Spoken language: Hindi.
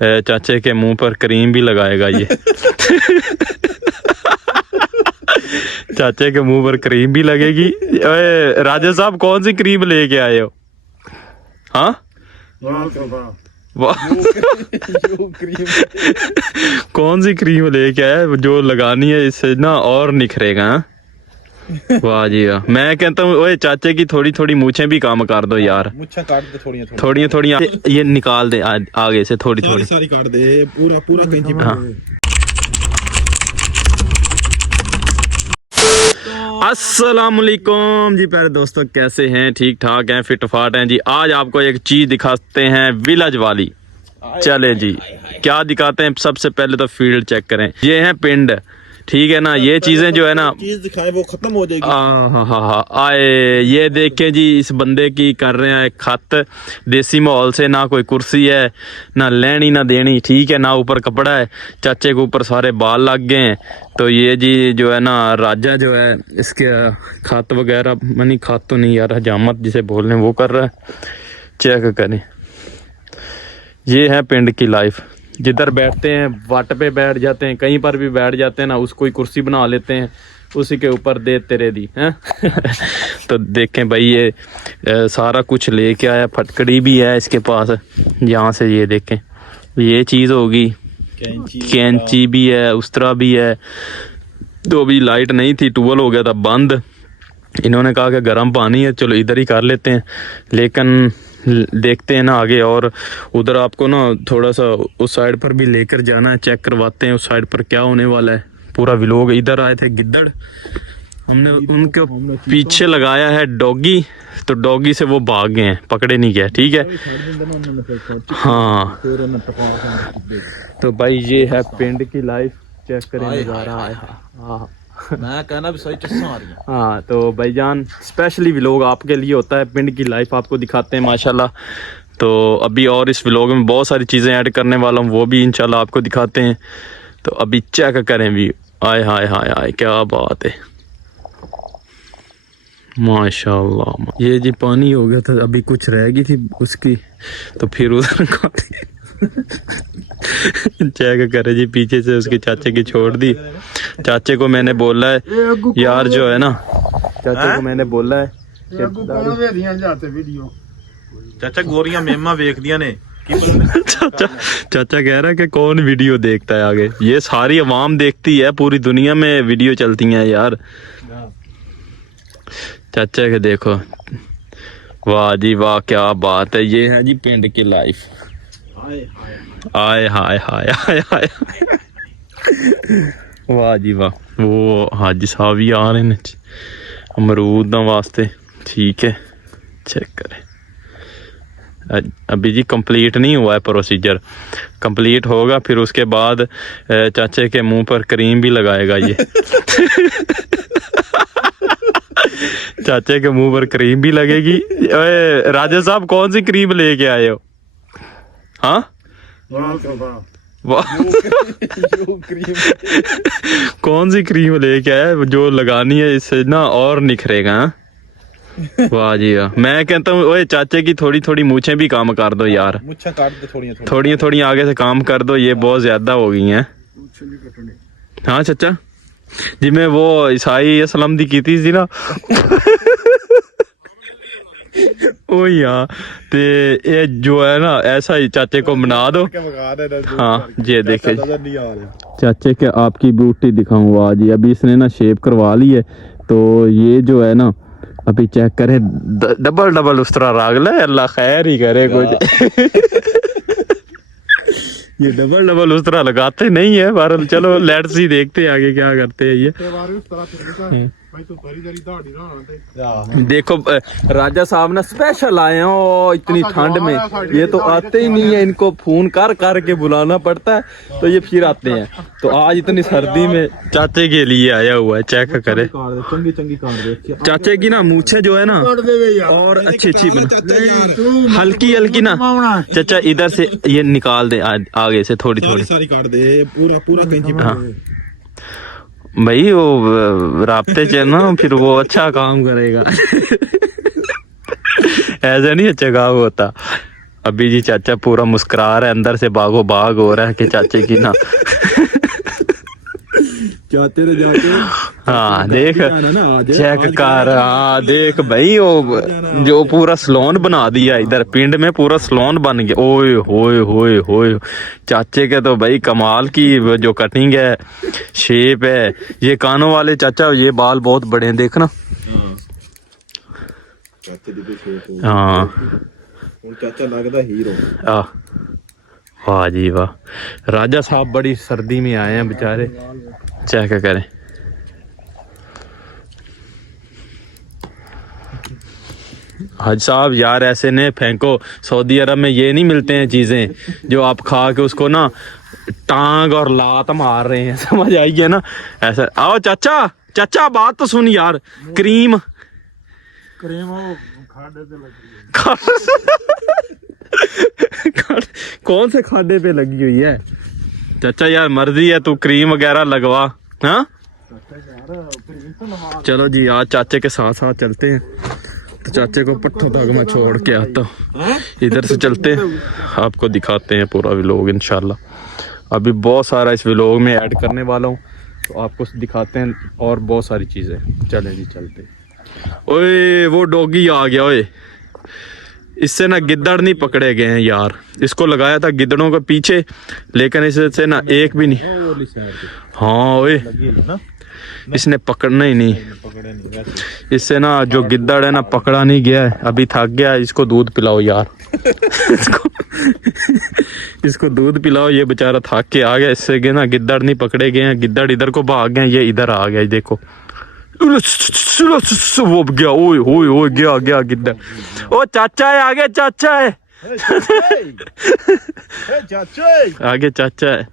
चाचे के मुंह पर क्रीम भी लगाएगा ये। चाचे के मुंह पर क्रीम भी लगेगी। ओए राजा साहब कौन सी क्रीम लेके आए हो? हाँ कौन सी क्रीम लेके आया जो लगानी है इससे ना और निखरेगा? हाँ? वाह जी वाह। मैं कहता हूँ ओए चाचे की थोड़ी थोड़ी मूछें भी काम कर दो यार। मुच्छें काट दे थोड़ी थोड़ी ये निकाल दे आगे से थोड़ी थोड़ी सारी काट दे पूरा पूरा कैंची में। हाँ। अस्सलामुअलैकुम जी प्यारे दोस्तों, कैसे हैं? ठीक ठाक हैं, फिट फाट हैं जी। आज आपको एक चीज दिखाते हैं विलेज वाली। चले जी, क्या दिखाते हैं? सबसे पहले तो फील्ड चेक करें। ये है पिंड, ठीक है ना। ये चीजें जो है ना चीज दिखाए वो खत्म हो जाएगी। हाँ आए ये देखें जी, इस बंदे की कर रहे हैं खत देसी माहौल से। ना कोई कुर्सी है, ना लेनी ना देनी, ठीक है ना। ऊपर कपड़ा है, चाचे के ऊपर सारे बाल लग गए हैं। तो ये जी जो है ना राजा जो है इसके खत वगैरह मनी खत तो नहीं यार, हजामत जिसे बोल रहे हैं वो कर रहा है। चेक करें, ये है पिंड की लाइफ। जिधर बैठते हैं वाट पे बैठ जाते हैं, कहीं पर भी बैठ जाते हैं ना, उसको ही कुर्सी बना लेते हैं, उसी के ऊपर दे तेरे दी हैं। तो देखें भाई ये सारा कुछ लेके आया, फटकड़ी भी है इसके पास। यहाँ से ये देखें, ये चीज़ होगी, कैंची भी है, उस तरह भी है। तो अभी लाइट नहीं थी, ट्यूबवेल हो गया था बंद। इन्होंने कहा कि गर्म पानी है, चलो इधर ही कर लेते हैं। लेकिन देखते हैं ना आगे, और उधर आपको ना थोड़ा सा उस साइड पर भी लेकर जाना है, चेक करवाते हैं उस साइड पर क्या होने वाला है। पूरा व्लॉग। इधर आए थे गिद्दड़, हमने उनके पीछे लगाया है डॉगी, तो डॉगी से वो भाग गए हैं, पकड़े नहीं गए, ठीक है। हाँ तो भाई ये है पिंड की लाइफ, चेक करें नज़ारा। हाँ मैं कहना भी सही चस्सा आ रही है। हाँ तो भाईजान स्पेशली व्लॉग आपके लिए होता है, पिंड की लाइफ आपको दिखाते हैं माशाल्लाह। तो अभी और इस व्लॉग में बहुत सारी चीज़ें ऐड करने वाला हूँ, वो भी इंशाल्लाह आपको दिखाते हैं। तो अभी चेक करें भी, आए हाय हाय हाय क्या बात है माशाल्लाह। ये जी पानी हो गया था, अभी कुछ रह गई थी उसकी, तो फिर उधर चेक करे जी, पीछे से उसके चाचे की छोड़ दी। चाचे को मैंने बोला है यार जो है ना, चाचे को मैंने बोला है चाचा गोरियां मेमा वेख दिया ने। चाचा कह रहा है कि कौन वीडियो देखता है आगे। ये सारी अवाम देखती है, पूरी दुनिया में वीडियो चलती हैं यार। चाचा के देखो, वाह जी वाह क्या बात है। ये है जी पिंड की लाइफ। आए हाय हाय हाय हाय, वाह जी वाह। वो हाजी साहब भी आ रहे हैं अमरूद वास्ते, ठीक है। चेक करें, अभी जी कंप्लीट नहीं हुआ है प्रोसीजर, कंप्लीट होगा फिर उसके बाद चाचे के मुंह पर क्रीम भी लगाएगा ये। चाचे के मुंह पर क्रीम भी लगेगी। ओए राजा साहब कौन सी क्रीम लेके आए हो? हाँ कौन सी क्रीम लेके आया जो लगानी है इससे ना और निखरेगा? हाँ? वाह जी वाह। मैं कहता हूँ ओए चाचे की थोड़ी थोड़ी मूछें भी काम कर दो यार। मुच्छें काट दे थोड़ी थोड़ी आगे से काम कर दो, ये बहुत ज्यादा हो गई हैं। हाँ चाचा जी, मैं वो ईसाई असलम दी की थी ना। ओ यार ते ये जो है ना ऐसा ही चाचे को मना दो। हाँ ये देखे चाचे के आपकी ब्यूटी दिखाऊं। वाह जी, अभी इसने ना शेप करवा ली है, तो ये जो है ना अभी चेक करे डबल डबल उस तरह रागला है, अल्लाह खैर ही करे कुछ। ये डबल डबल उस तरह लगाते नहीं है, पर चलो लेट्स ही देखते हैं आगे क्या करते हैं ये। देखो राजा साहब ना स्पेशल आए हैं इतनी ठंड में, ये तो आते ही नहीं है, इनको फोन कर कर के बुलाना पड़ता है तो ये फिर आते हैं। तो आज इतनी सर्दी में चाचे के लिए आया हुआ है, चेक करे। चाचे की ना मूछें जो है ना और अच्छी अच्छी बना, हल्की हल्की ना चाचा इधर से ये निकाल दे आगे से थोड़ी थोड़ी सारी काट दे पूरा पूरा कैंची में। हाँ भाई वो राब्ते च ना फिर वो अच्छा काम करेगा। ऐसा नहीं अच्छा काम होता। अभी जी चाचा पूरा मुस्कुरा रहा है, अंदर से बागो बाग हो रहा है कि चाचे की ना जाते तो जाते हाँ देख ना आज चेक कर, हाँ देख भाई वो जो पूरा सलोन बना दिया इधर पिंड में, पूरा सलोन बन गया। ओए होए होए होए, चाचे के तो भाई कमाल की वो जो कटिंग है, शेप है। ये कानों वाले चाचा, ये बाल बहुत बड़े हैं देखना। चाचे दी शेप हाँ ਹੁਣ ਚਾਚਾ लगदा हीरो। वाह जी वाह, राजा साहब बड़ी सर्दी में आए हैं बेचारे, चेक करें। हज साहब यार ऐसे ने फेंको, सऊदी अरब में ये नहीं मिलते हैं चीजें जो आप खा के उसको ना टांग और लात मार रहे हैं, समझ आई है ना ऐसा। आओ चाचा, चाचा बात तो सुन यार, क्रीम खाड़े पे लगी कौन से खाडे पे लगी हुई है चाचा? यार मर्जी है, तू क्रीम वगैरह लगवा। हाँ चलो जी आज चाचे के साथ साथ चलते हैं, तो चाचे को पट्टों तक मैं छोड़ के आता हूँ। इधर से चलते हैं, आपको दिखाते हैं पूरा व्लॉग इंशाल्लाह। अभी बहुत सारा इस व्लॉग में ऐड करने वाला हूँ, तो आपको दिखाते हैं और बहुत सारी चीज़ें। चलें जी चलते हैं। ओए वो डॉगी आ गया, ओए इससे ना गिद्दड़ नहीं पकड़े गए हैं यार, इसको लगाया था गिद्दड़ों के पीछे, लेकिन इससे ना एक भी नहीं। हाँ ओए इसने पकड़ना ही नहीं, इससे ना जो गिद्दड़ है ना पकड़ा नहीं गया है, अभी थक गया है। इसको दूध पिलाओ यार इसको दूध पिलाओ, ये बेचारा थक के आ गया। इससे ना गिद्दड़ नहीं पकड़े गए हैं, गिद्दड़ इधर को भाग गए, ये इधर आ गया देखो। वो गया, ओए ओए ओए गया गया गिद्दड़। ओ चाचा है आगे, चाचा है चाचा आगे चाचा है।